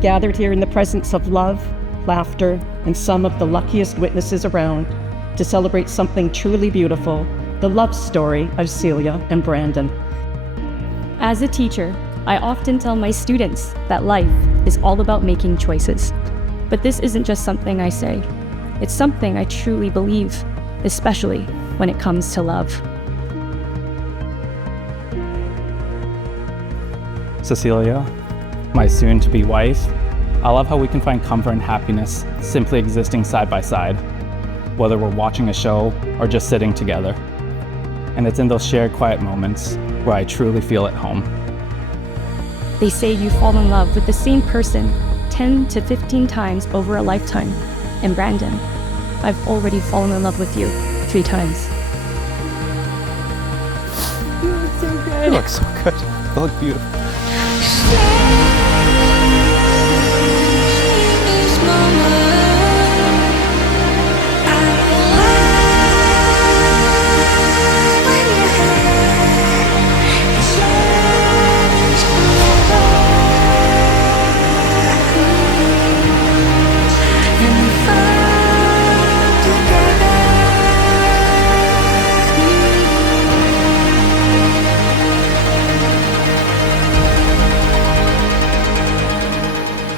gathered here in the presence of love, laughter, and some of the luckiest witnesses around to celebrate something truly beautiful, the love story of Cecilia and Brandon. As a teacher, I often tell my students that life is all about making choices. But this isn't just something I say. It's something I truly believe, especially when it comes to love. Cecilia, my soon-to-be wife, I love how we can find comfort and happiness simply existing side by side, whether we're watching a show or just sitting together. And it's in those shared quiet moments where I truly feel at home. They say you fall in love with the same person 10 to 15 times over a lifetime. And Brandon, I've already fallen in love with you 3 times. You look so good. You look so good. You look beautiful.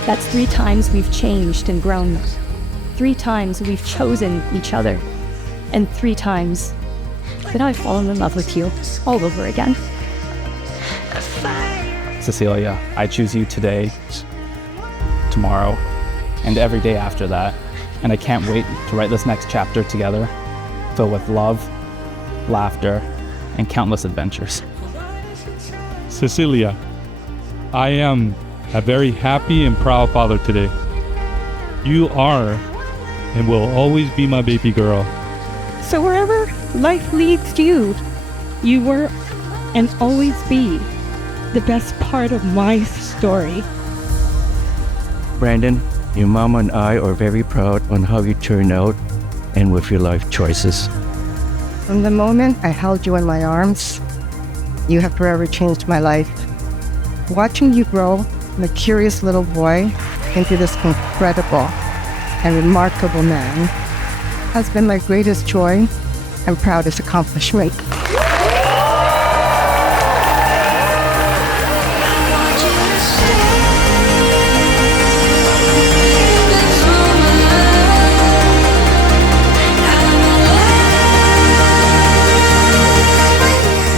That's 3 times we've changed and grown. 3 times we've chosen each other. And 3 times that I've fallen in love with you all over again. Cecilia, I choose you today, tomorrow, and every day after that. And I can't wait to write this next chapter together, filled with love, laughter, and countless adventures. Cecilia, I am a very happy and proud father today. You are and will always be my baby girl. So wherever life leads you, you were and always be the best part of my story. Brandon, your mom and I are very proud on how you turned out and with your life choices. From the moment I held you in my arms, you have forever changed my life. Watching you grow from a curious little boy into this incredible and remarkable man has been my greatest joy and proudest accomplishment.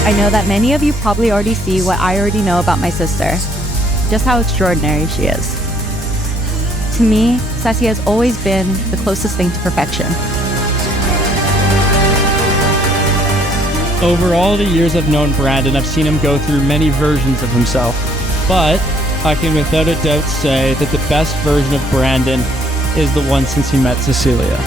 I know that many of you probably already see what I already know about my sister, just how extraordinary she is. To me, Ceci has always been the closest thing to perfection. Over all the years I've known Brandon, I've seen him go through many versions of himself. But I can without a doubt say that the best version of Brandon is the one since he met Cecilia.